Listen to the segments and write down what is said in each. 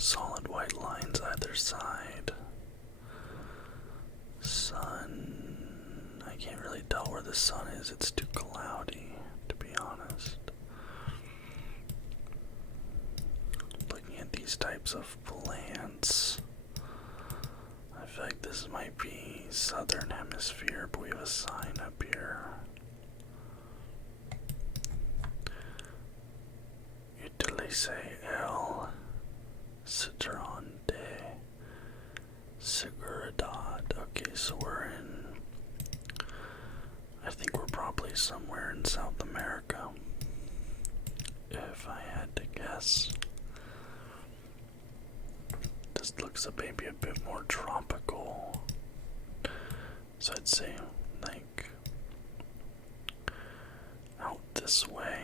Solid white lines either side. Sun. I can't really tell where the sun is. It's too cloudy, to be honest. Looking at these types of plants, I feel like this might be southern hemisphere, but we have a sign up here. Utilice el citron de seguridad. Okay, so we're in, I think we're probably somewhere in South America, if I had to guess. This looks maybe a bit more tropical, so I'd say like out this way.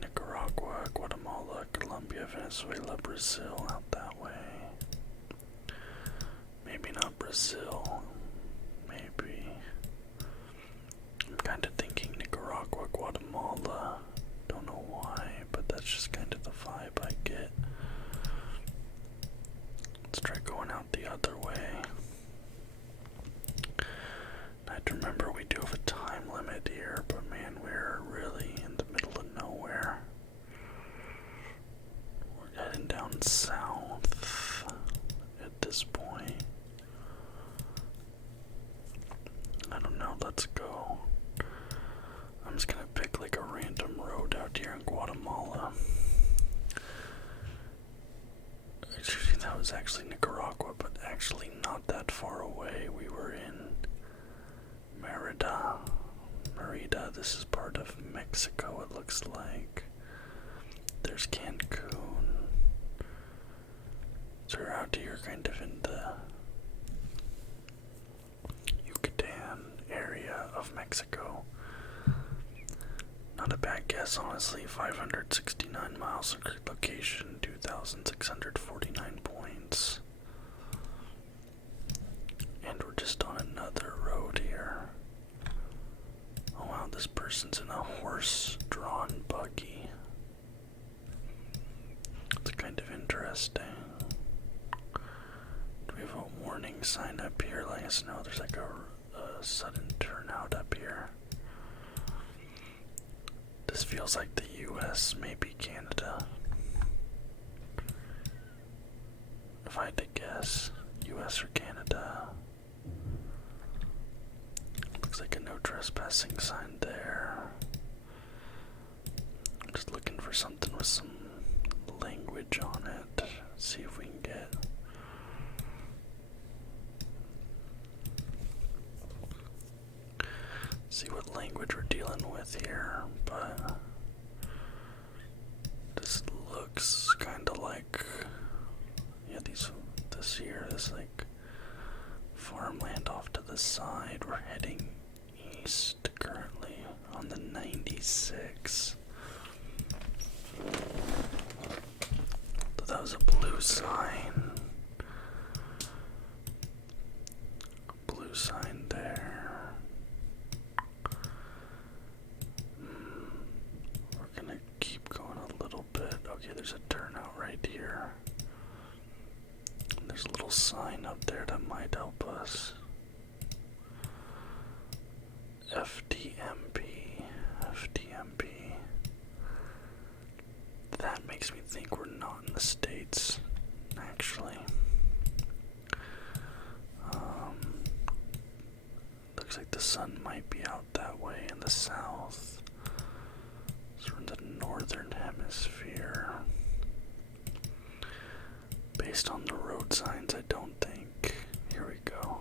Nicaragua, Guatemala, Colombia, Venezuela, Brazil, out that way. Maybe not Brazil. Maybe. I'm kind of thinking Nicaragua, Guatemala. Don't know why, but that's just kind of the vibe I get. Let's try going out the other way. I have to remember we do have a time limit here, but man, we're really in the middle of nowhere. We're heading down south at this point. I don't know, let's go. I'm just gonna pick like a random road out here in Guatemala. Actually, that was actually Nicaragua, but actually not that far away. We were in Merida. This is part of Mexico, it looks like. There's Cancun. So we're out here kind of in the Yucatan area of Mexico. Not a bad guess, honestly. 569 miles of location, 2,649 points. And we're just on another road here. Oh wow, this person's in a horse-drawn buggy. It's kind of interesting. Do we have a warning sign up here letting us know there's like a sudden turnout up here? This feels like the US, maybe Canada. If I had to guess, US or Canada. Looks like a no trespassing sign there. I'm just looking for something with some language on it. See if we can get. See what language we're dealing with here, but this looks kind of like, yeah, this here is like farmland off to the side. We're heading east currently on the 96. So that was a blue sign. Blue sign there. We're gonna keep going a little bit. Okay, there's a turnout right here. There's a little sign up there that might help us. FDMP. FDMP. That makes me think we're not in the States, actually. Looks like the sun might be out that way in the south. So we're in the northern hemisphere. Based on the road signs, I don't think. Here we go.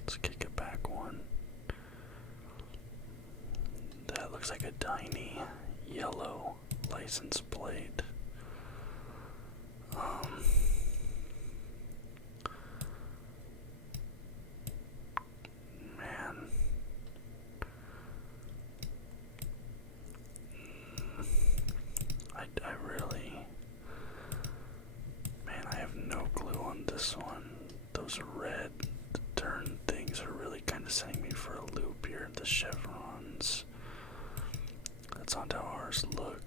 Let's kick it back one. That looks like a tiny yellow license plate. Man. I really, man, I have no clue on this one. Those red turn things are really kind of sending me for a loop here. The chevrons. That's not how ours look.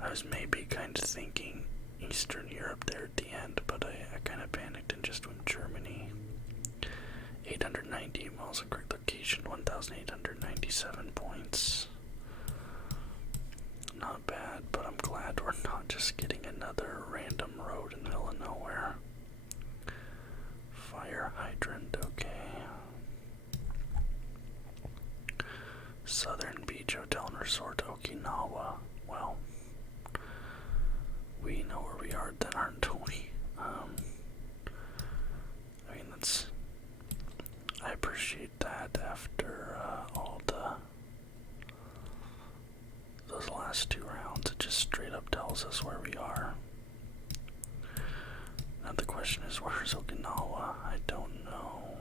I was maybe kind of thinking Eastern Europe there at the end, but I kind of panicked and just went Germany. 890 miles in correct location, 1,897 points. Not bad, but I'm glad we're not just getting another random road in the middle of nowhere. Fire hydrant, okay. Southern Beach Hotel and Resort, Okinawa. Well, we know where we are then, aren't we? I mean, I appreciate that after all those last two rounds. It just straight up tells us where we are. Now the question is, where's Okinawa? I don't know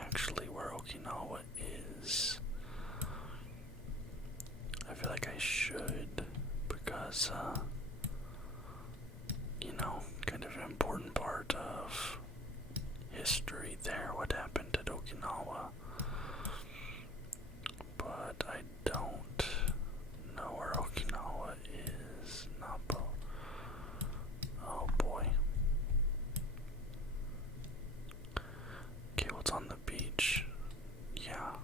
actually where Okinawa is. I feel like I should, because kind of an important part of history there, what happened at Okinawa. But I don't know where Okinawa is. Napo. Oh boy. Okay, what's on the beach? Yeah.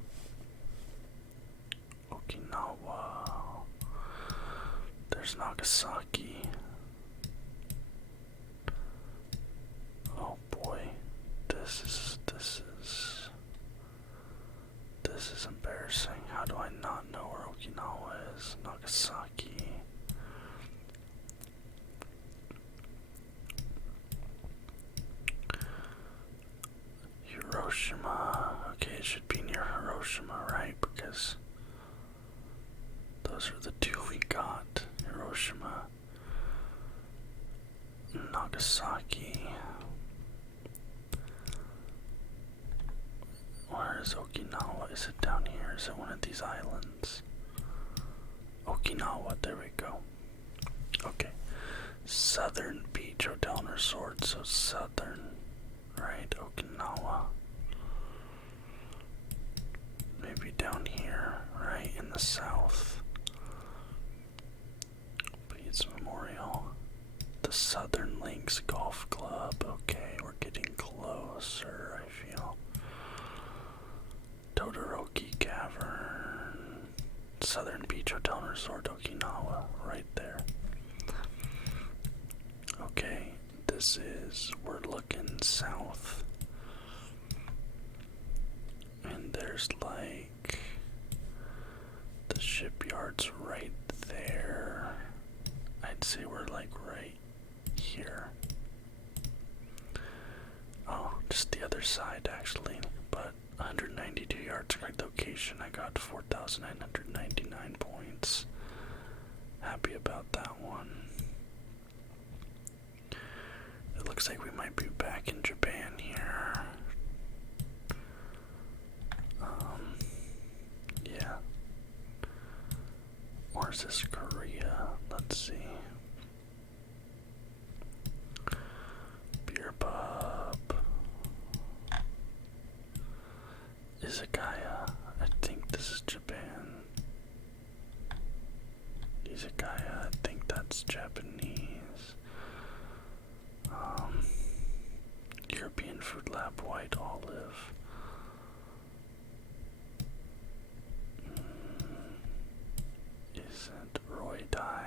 Okinawa. There's Nagasaki. Oh boy. This is embarrassing. How do I not know where Okinawa is? Nagasaki. Hiroshima. Okay, it should be near Hiroshima, right? Because those are the two we got. Hiroshima. Nagasaki. Where is Okinawa? Is it down here? Is it one of these islands? Okinawa, there we go. Okay. Southern Beach Hotel and Resort, so southern, right? Okinawa. Maybe down here, right? In the south. Peace Memorial. The Southern Links Golf Club. Okay, we're getting closer, I feel. Todoroki Cavern. Southern Beach Hotel and Resort, Okinawa. Right there. Okay, we're looking south. And there's like the shipyard's right there. I'd say we're like right here. Oh, just the other side actually. But 192 yards correct location. I got 4,999 points. Happy about that one. It looks like we might be back in Japan here. Yeah. Or is this Korea? Let's see. Beer pub. Izakaya. I think this is Japan. Izakaya. I think that's Japanese. European Food Lab White Olive. Isn't Roy Dye?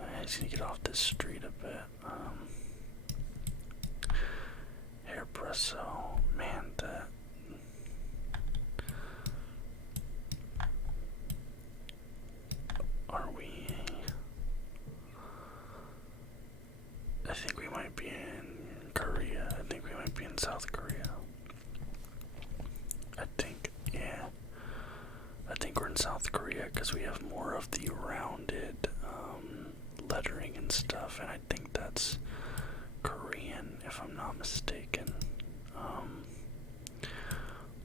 I just need to get off this street a bit. Hairpresso. Man, that. Are we? I think we might be in Korea. I think we might be in South Korea. I think, yeah. I think we're in South Korea because we have more of the rounded lettering and stuff, and I think that's Korean, if I'm not mistaken.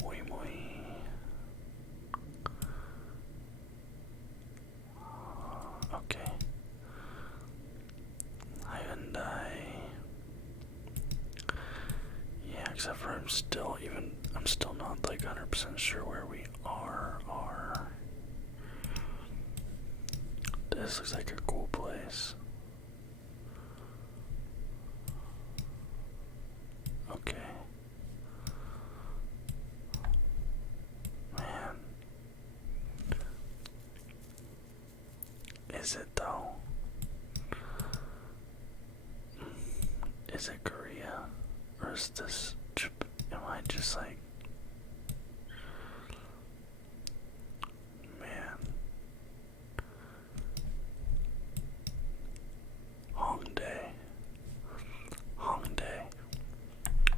Moi moi. Okay. Hyundai. Yeah, except for I'm still not like 100% sure where we are. This looks like a cool place. Okay. Man. Is it though? Is it Korea? Or is this Japan? Am I just like... Man. Hongdae. Hongdae.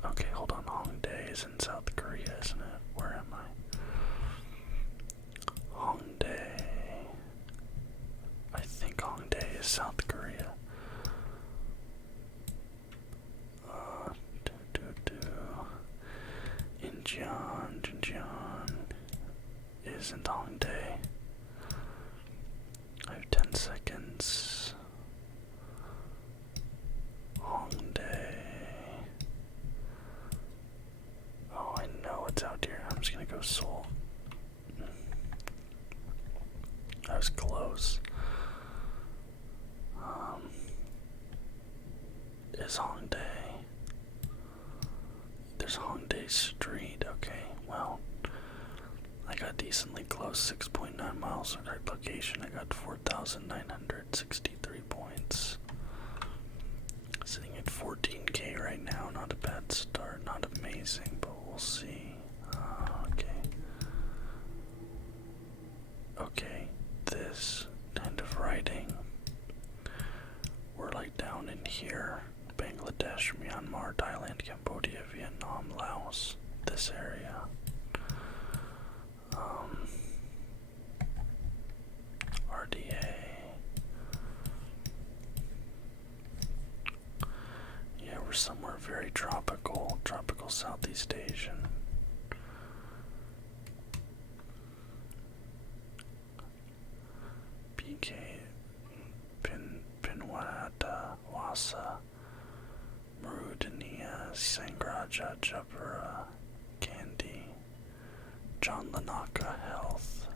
Okay, hold on. Hongdae is in South Korea, isn't it? Where am I? Hongdae. I think Hongdae is South Korea. Incheon isn't Hongdae. I have 10 seconds. Hongdae. Oh, I know it's out here. I'm just gonna go Seoul. I was close. Is Hongdae? There's Hongdae Street. Okay, well, I got decently close. 6.9 miles from our location. I got 4,963 points. Sitting at 14k right now. Not a bad start. Not amazing, but we'll see. Okay. Okay, this kind of writing. We're like down in here. Bangladesh, Myanmar, Thailand, Cambodia, Vietnam, Laos, this area. RDA. Yeah, we're somewhere very tropical Southeast Asian. PK, Pinwata, Wasa, Marudania, Sangraja, Japura, Candy, John Lanaka, Health.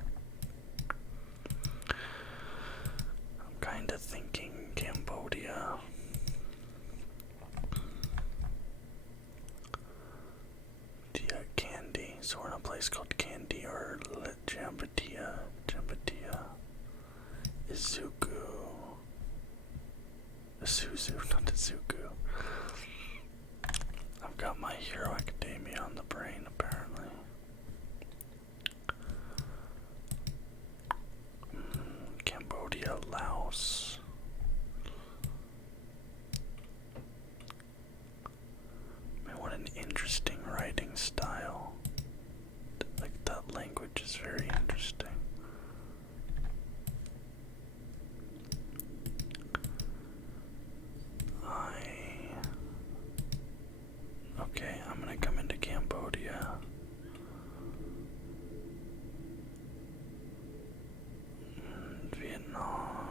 I'm kinda thinking Cambodia. Candy. So we're in a place called Candy or Jambatia. Izuku. Isuzu, not Izuku. I've got My Hero Academia on the brain, apparently. Cambodia, Laos. Man, what an interesting writing style. Like, that language is very interesting. Okay, I'm gonna come into Cambodia. Vietnam.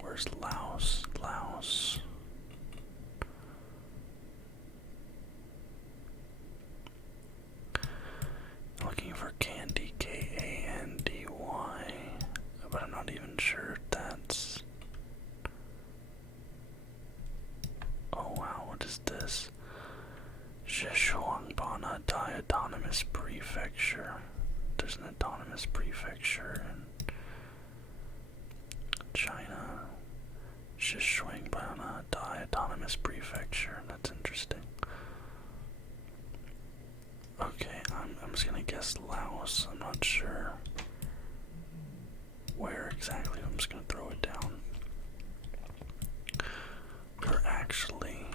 Where's Laos? Laos. Looking for Candy, K-A-N-D-Y, but I'm not even sure if that's... Oh wow, what is this? Zhejiang Autonomous Prefecture. There's an autonomous prefecture in China. Zhejiang Autonomous Prefecture. That's interesting. Okay, I'm just gonna guess Laos. I'm not sure where exactly. I'm just gonna throw it down. We're actually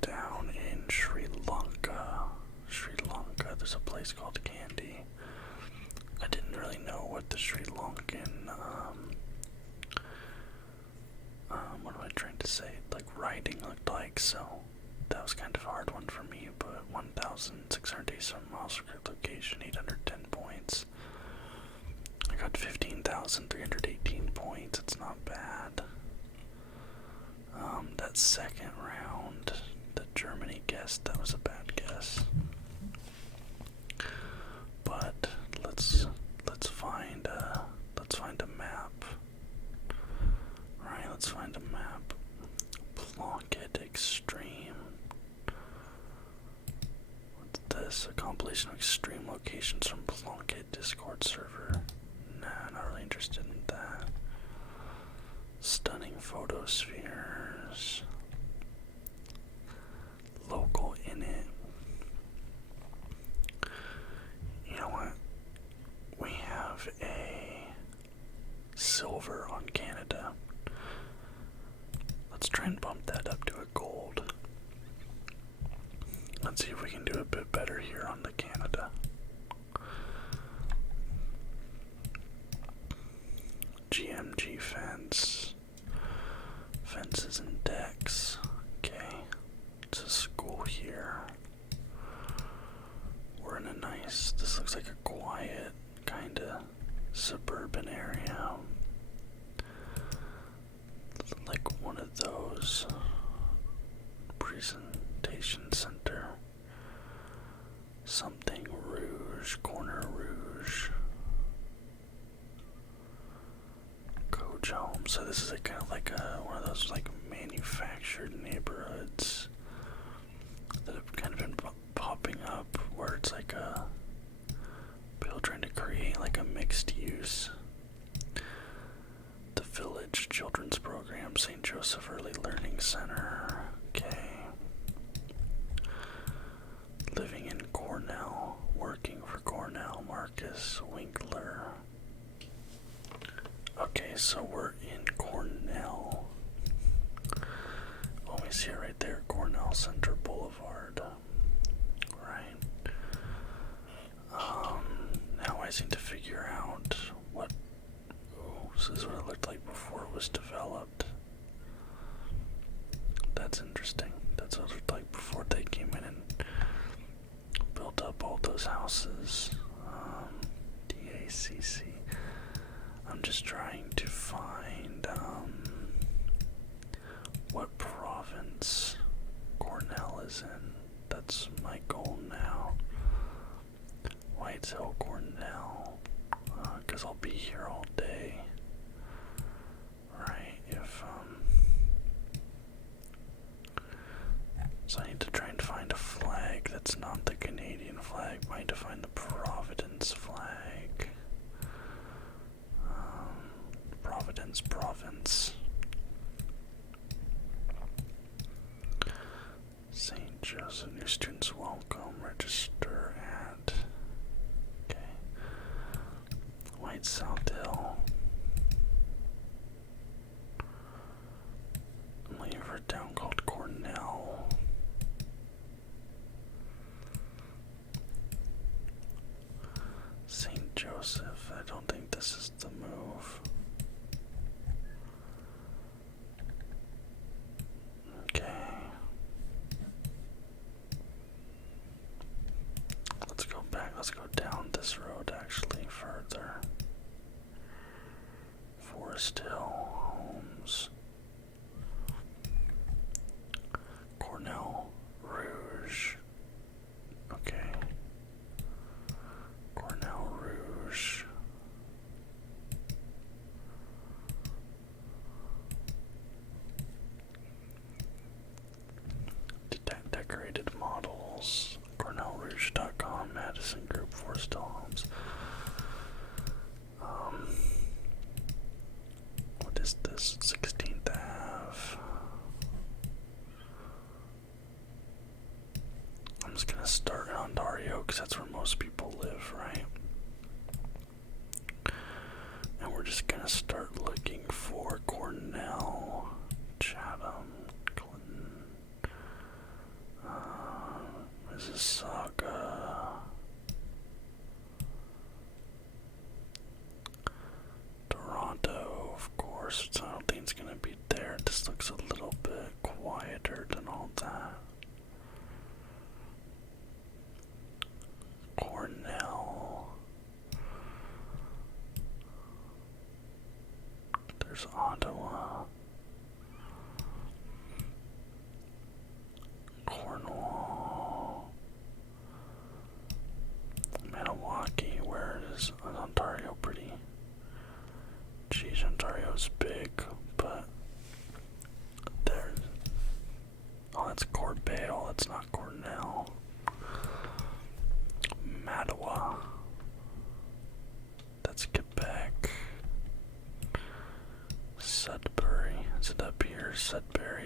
down in Sri Lanka. Sri Lanka. There's a place called Candy. I didn't really know what the Sri Lankan what am I trying to say? Like writing looked like, so that was kind of a hard one for me, but 1,687 miles from location, 810 points. I got 15,318 points. It's not bad. That second round that Germany guessed, that was a bad guess. But let's find locations from Plunkett Discord server. Nah, not really interested in that. Stunning photospheres. Local in it. You know what? We have a silver on Canada. Let's try and bump that up to a gold. Let's see if we can do a bit better here on the Canada. GMG fence. Fences and decks. Okay. It's a school here. We're in a nice, this looks like a quiet, kinda suburban area. Like one of those presentation center. Something Rouge, Corner Rouge. Coach Home. So this is a kind of like one of those like manufactured neighborhoods that have kind of been popping up where it's like a people trying to create like a mixed use. The Village Children's Program, St. Joseph Early Learning Center. Okay. Living in Cornell, working for Cornell, Marcus Winkler. Okay, so we're in Cornell. Oh, we see it right there, Cornell Center Boulevard. Right. Now I seem to figure out what. Oh, so this is what it looked like before it was developed. That's interesting. That's what it looked like before they came in and built up all those houses. DACC. I'm just trying to find what province Cornell is in. That's my goal now. Whites Hill, Cornell. Because I'll be here all day. Right, if so I need to try and find a flag that's not the Canadian flag. I need to find the Providence flag. Providence Province. St. Joseph, new students welcome. Register at. Okay. White South Hill. I'm looking for a town called Cornell. St. Joseph. I don't think this is the move. Okay. Let's go back. Let's go down this road actually further. Forest Hill Homes. Cornell Rouge. Okay. Cornell Rouge. Decorated models. CornellRouge.com. Madison Group. Forest Hill Homes. What is this? 16th Ave. I'm just gonna start in Ontario because that's where most people live, right? And we're just gonna start looking for Cornell, Chatham, Clinton, Mississauga, Toronto, of course. So I don't think it's gonna be there. This looks a little bit quieter than all that. Cornell. There's Ottawa. Cornwall. Maniwaki. Where is Ontario pretty? Geez, Ontario's big, but there's. Oh, that's Corbeil. That's not Cornell. Mattawa.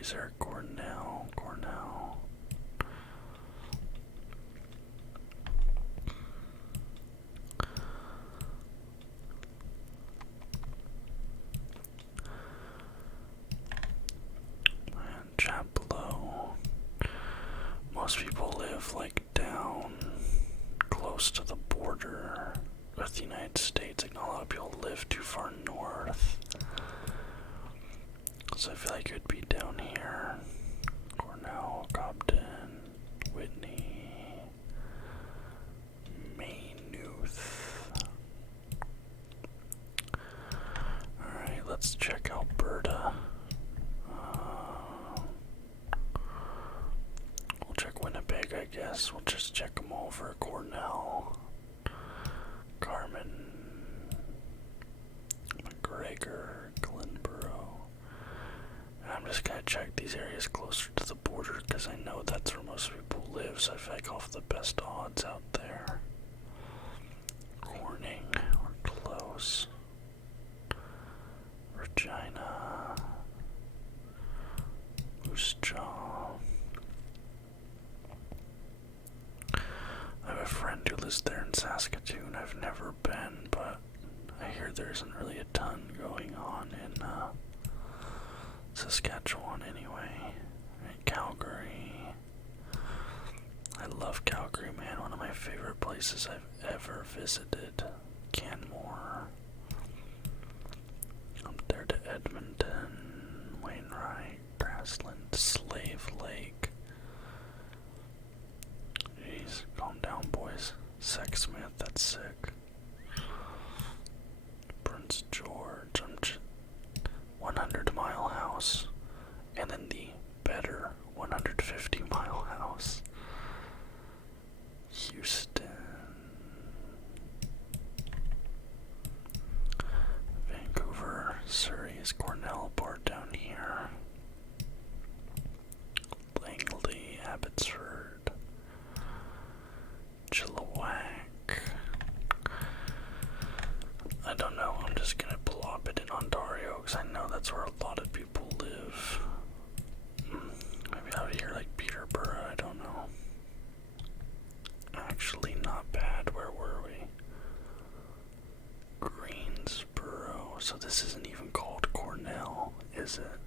Is there Cornell? Cornell. And Chapelo. Most people live like down close to the border with the United States. Like, not a lot of people live too far north. So I feel like it would be down here. Cornell, Cobden, Whitney, Maynooth. Alright, let's check Alberta. We'll check Winnipeg, I guess. We'll just check them over. Cornell, Carmen, McGregor, Glenboro. And I'm just gonna check these areas closer to the border because I know that's where most people live, so I feel like I'll have the best odds out there. Corning, we're close. Regina, Moose Jaw. I have a friend who lives there in Saskatoon. I've never been, but I hear there isn't really a ton going on in Saskatchewan anyway. Right, Calgary. I love Calgary, man. One of my favorite places I've ever visited. Canmore. Up there to Edmonton, Wainwright, Grassland, Slave Lake. Jeez, calm down, boys. Sexsmith, that's sick. Prince George, 100-mile house, and then the better 150-mile house. Houston. Vancouver, Surrey is Cornell, part down here. Langley, Abbotsford, Chilliwack. I don't know, I'm just gonna plop it in Ontario because I know that's where a lot of people live. Maybe out here like Peterborough, I don't know. Actually, not bad. Where were we? Greensboro. So this isn't even called Cornell, is it?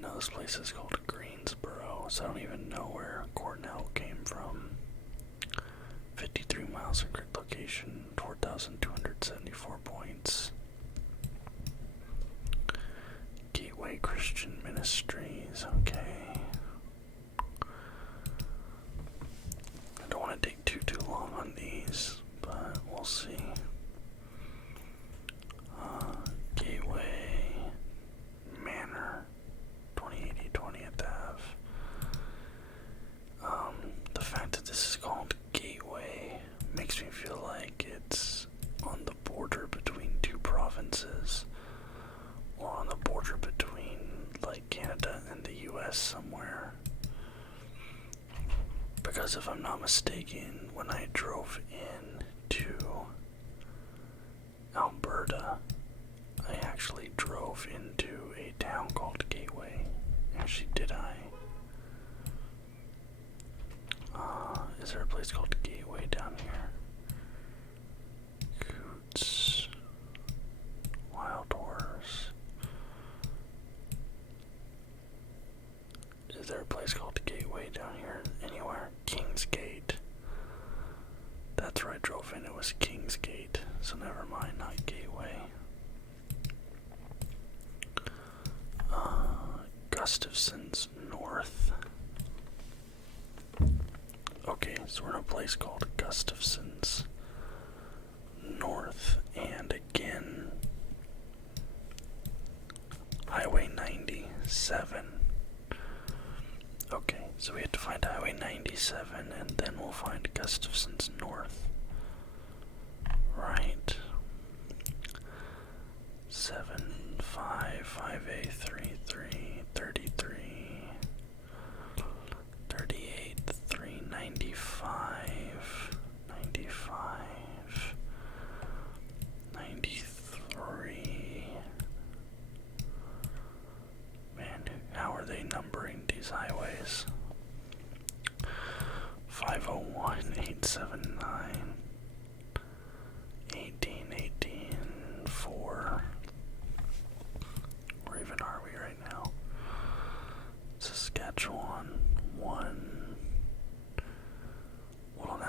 No, this place is called Greensboro, so I don't even know where Cornell came from. 53 miles of grid location, 4,274 points. Gateway Christian Ministries, okay. I don't want to take too long on these, but we'll see. Gateway Manor, 2080 20th Ave. The fact that this is called Gateway makes me feel like it's on the border between two provinces, or on the border between like Canada and the US somewhere. Because if I'm not mistaken, when I drove in to Alberta, I actually drove into a town called Gateway. Actually, did I? Is there a place called Gateway down here? Coots. Wild Horse. Is there a place called Gateway down here anywhere? Kingsgate. That's where I drove in. It was Kingsgate. So never mind, not Gateway. Gustafson's North. Okay, so we're in a place called Gustafson's North, and again, Highway 97. Okay, so we have to find Highway 97, and then we'll find Gustafson's North. Right. 755A33 33 38 395 95 93. Man,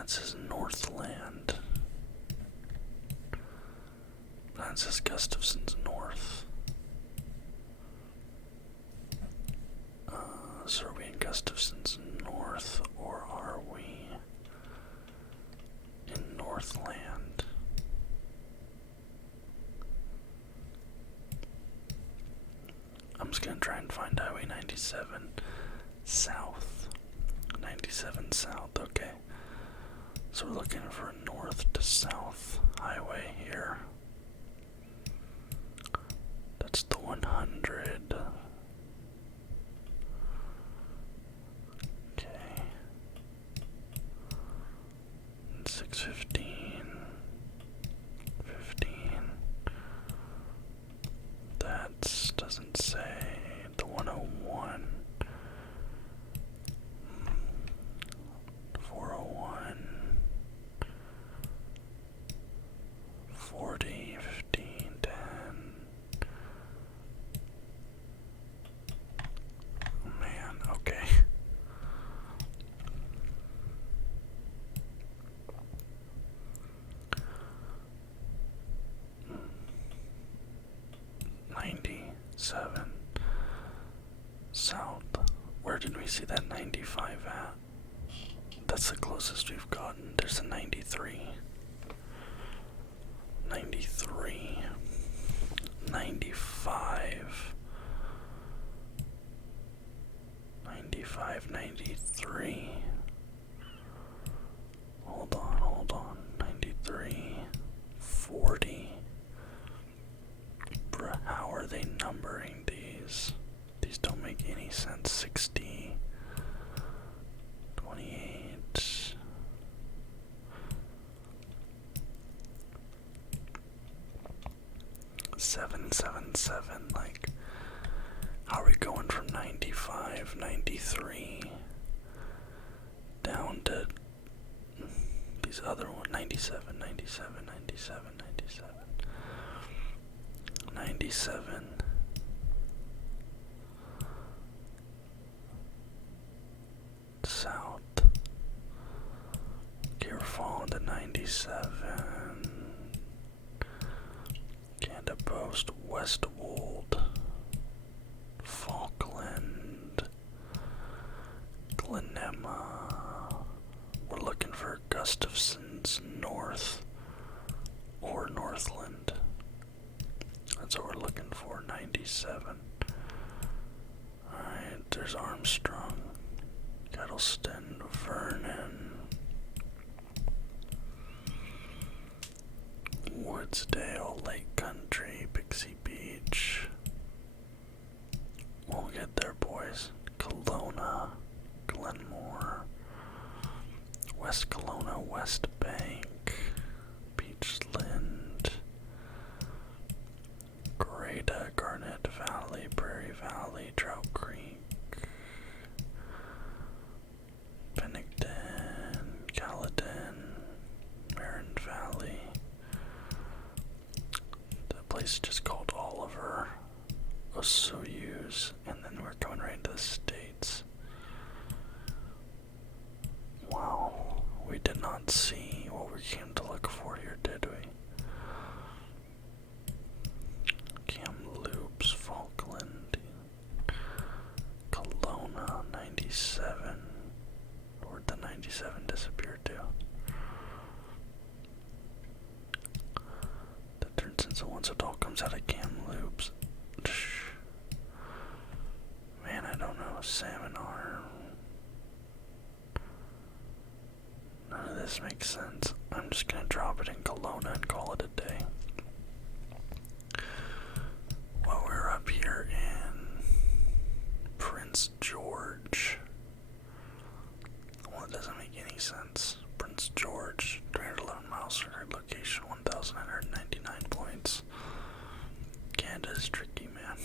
That says Northland. That says Gustafson's North. So are we in Gustafson's North, or are we in Northland? I'm just gonna try and find Highway 97 South. 97 South, okay. So we're looking for a north to south highway here. That's the 100. Okay. 615. 15. That doesn't say. The 101. 401. 40, 15, 10. Man, okay. '97 South. Where did we see that 95 at? That's the closest we've gotten. There's a 93. 93. 95. 95, 93. Hold on. 93. 40. Bruh, how are they numbering these? These don't make any sense. 60. 28. 777, like, how are we going from 95, 93 down to these other ones? 97, 97, 97, 97, 97. South. Okay, we're falling to 97. Canada Post, Westwold, Falkland, Glenema. We're looking for Gustafson's North or Northland. That's what we're looking for, 97. Alright, there's Armstrong, Kettleston, Vernon, Woodsdale, Lake Country, Pixie Beach. We'll get there, boys. Kelowna, Glenmore, West Kelowna, West Bank, Beachland, Greta, Garnet Valley, Prairie Valley, Trout Creek, Pennington, Caledon, Marin Valley. That place is just called Oliver, Osoyoos, and then we're going right into the States. Wow, we did not see what we came to look for here, did we? Kamloops, Falkland, Kelowna, 97. Where'd the 97 disappear to? That turns into once it all comes out of Kamloops. Man, I don't know. Salmon Arm. None of this makes sense. I'm just gonna drop it in Kelowna and call it a day. Well, we're up here in Prince George. Well, it doesn't make any sense. Prince George, 311 miles record location, 1,999 points. Canada's tricky, man.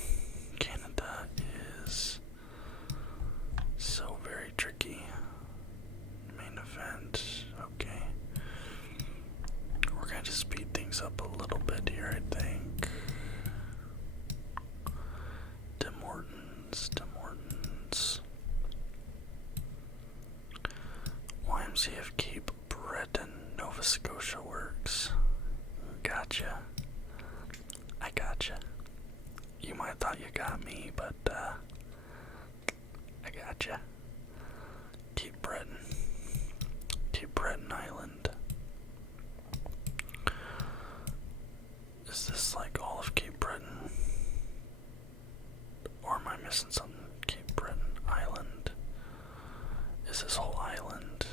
Canada is so very tricky. Main event, okay. We're gonna just speed things up a little bit here, I think. Tim Hortons. YMCF Cape Breton. Scotia works. Gotcha. I gotcha. You might have thought you got me, but I gotcha. Cape Breton. Cape Breton Island. Is this like all of Cape Breton? Or am I missing something? Cape Breton Island. Is this whole island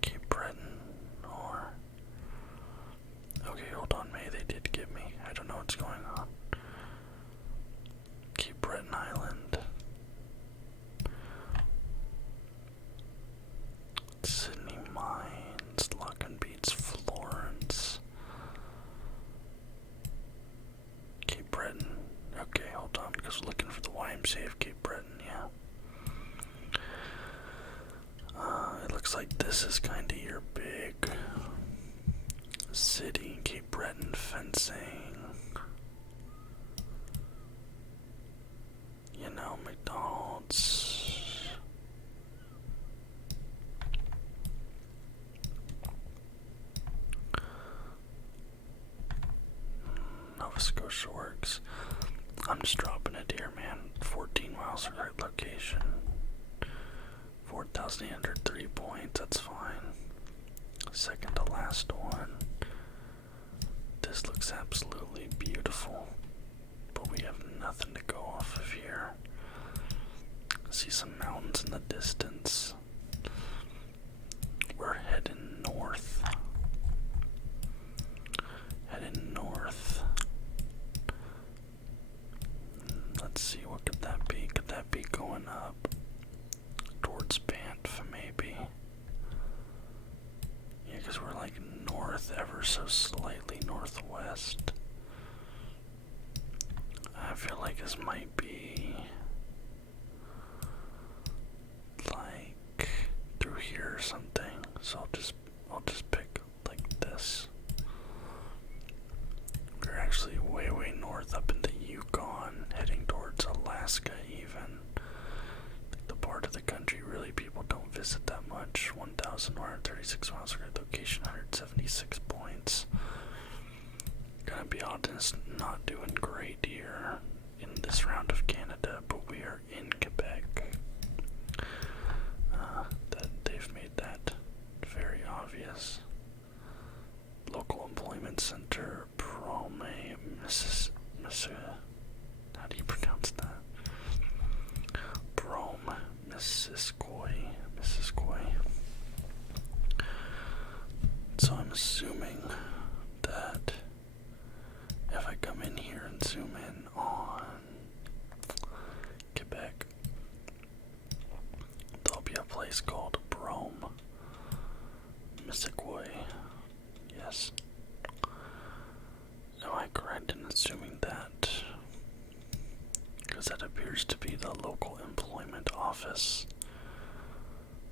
Cape Breton? Or... Okay, hold on, May, they did get me. I don't know what's going on. Cape Breton Island. Sydney Mines, Locken Beats, Florence. Cape Breton. Okay, hold on, because we're looking for the YMCA of Cape Breton, yeah. It looks like this is kind of your big city, Cape Breton fencing. You know, McDonald's. Nova Scotia works. I'm just dropping it here, man. 14 miles for that location. 4,803 points, that's fine. Second to last one. This looks absolutely beautiful. But we have nothing to go off of here. I see some mountains in the distance. We're heading north. Heading north. Let's see, what could that be? Could that be going up towards Banff, maybe? Yeah, because we're like north, ever so slightly northwest. I feel like this might be like through here or something. So I'll just pick like this. We're actually way north up in the Yukon, heading towards Alaska even. The part of the country really people don't visit that much. 1,136 miles for location, 176 points. Gonna be honest, not doing great here in this round of Canada, but we are in Quebec. That they've made that very obvious. Local Employment Center, Prome, how do you pronounce that? Brome, Missisquoi. So I'm assuming that if I come in here and zoom in on Quebec, there'll be a place called Brome, Missisquoi. Yes. Am I correct in assuming that? Because that appears to be the local employment office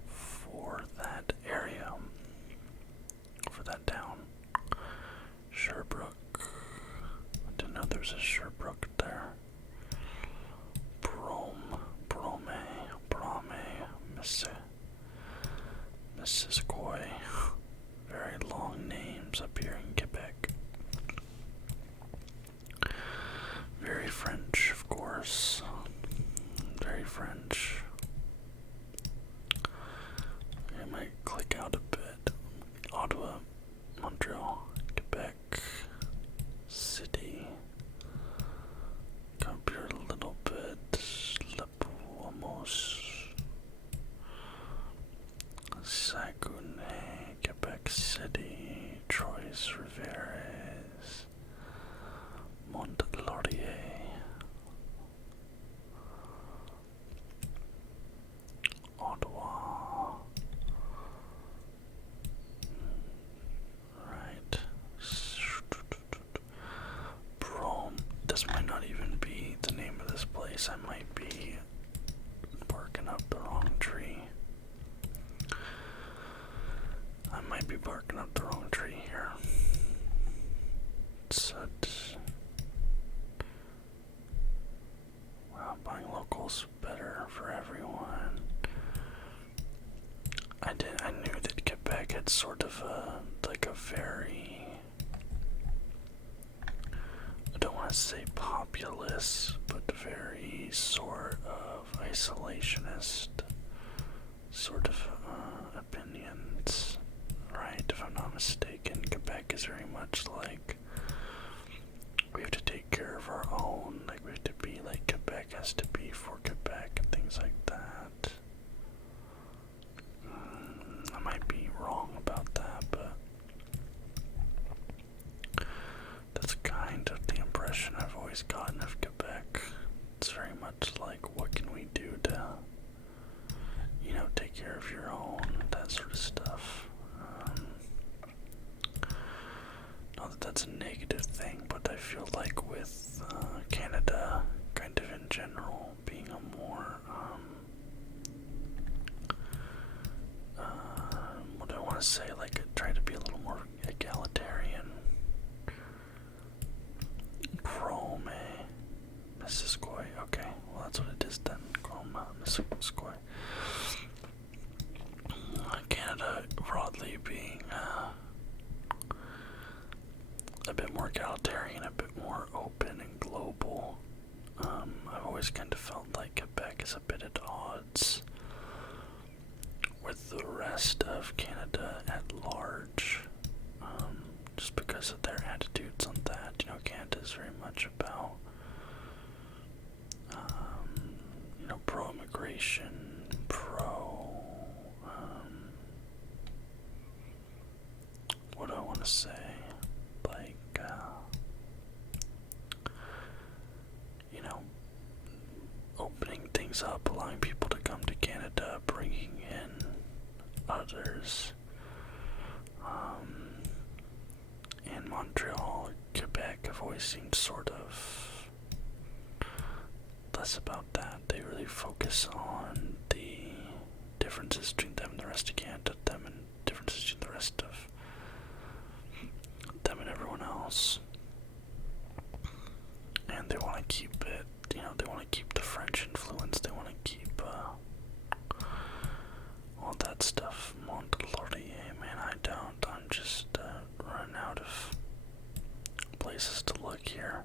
for that area, for that town. Sherbrooke. I didn't know there was a Sherbrooke there. Brome, Missisquoi. Very long names up here in Quebec. Very French, of course. Very French. I might click out a bit. Ottawa, Montreal, Quebec City. it's sort of like a very, I don't want to say populist, but very sort of isolationist sort of opinions, right? If I'm not mistaken, Quebec is very much like, we have to take care of our own, like we have to be like, Quebec has to be for Quebec and things like that. I might be wrong about that, but that's kind of the impression I've always gotten of Quebec. It's very much like, what can we do to, you know, take care of your own, that sort of stuff. Not that that's a negative thing, but I feel like with Canada, kind of in general, being a more, what do I want to say, like, try to be a little more egalitarian. Chrome, Missisquoi, okay, well that's what it is then, Chrome, Missisquoi. Canada broadly being a bit more egalitarian, a bit more open and global. I've always kind of felt like Quebec is a bit at odds with the rest of Canada at large, just because of their attitudes on that. You know, Canada is very much about, you know, pro-immigration, what do I want to say? Like, you know, opening things up, allowing people to come to Canada, bringing in others. In Montreal, Quebec have always seemed sort of less about that. They really focus on the differences between them and the rest of Canada, them and differences between the rest of them and everyone else. And they want to keep it, you know, they want to keep the French influence, they want to keep all that stuff. Montlaurier, man, I don't. I'm just running out of places to look here.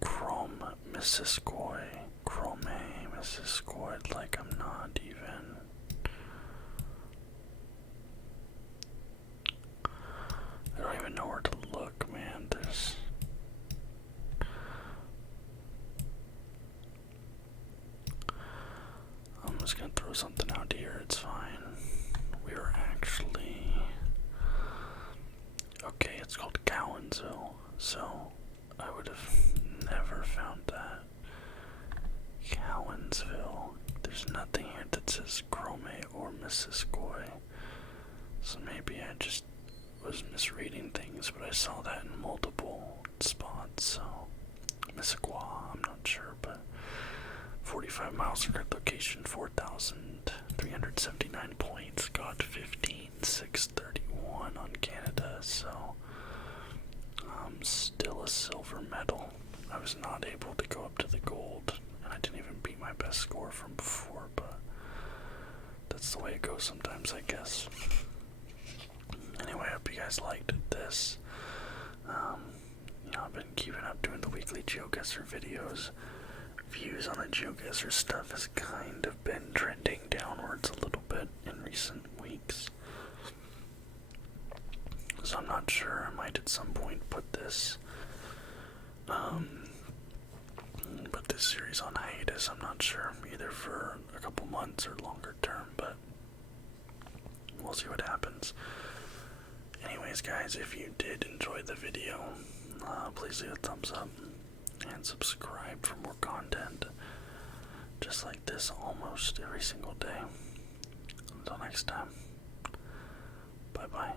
Chrome, Missisquoi, Chrome, Missisquoi, like I'm not even. I don't even know where to look, man. I'm just gonna throw something out here, it's fine. We are actually, okay, it's called Cowansville, so I would have never found that. Cowansville. There's nothing here that says Chrome or Missisquoi, so maybe I just was misreading things, but I saw that in multiple spots, so Missisquoi, I'm not sure, but 45 miles from correct location, 4,379 points, got 15,631 on Canada, so still a silver medal. I was not able to go up to the gold, and I didn't even beat my best score from before, but that's the way it goes sometimes, I guess. Anyway, I hope you guys liked this. You know, I've been keeping up doing the weekly Geoguessr videos. Views on the Geoguessr stuff has kind of been trending downwards a little bit in recent weeks. So I'm not sure, I might at some point put this series on hiatus. I'm not sure, either for a couple months or longer term, but we'll see what happens. Anyways, guys, if you did enjoy the video, please leave a thumbs up and subscribe for more content just like this almost every single day. Until next time, bye bye.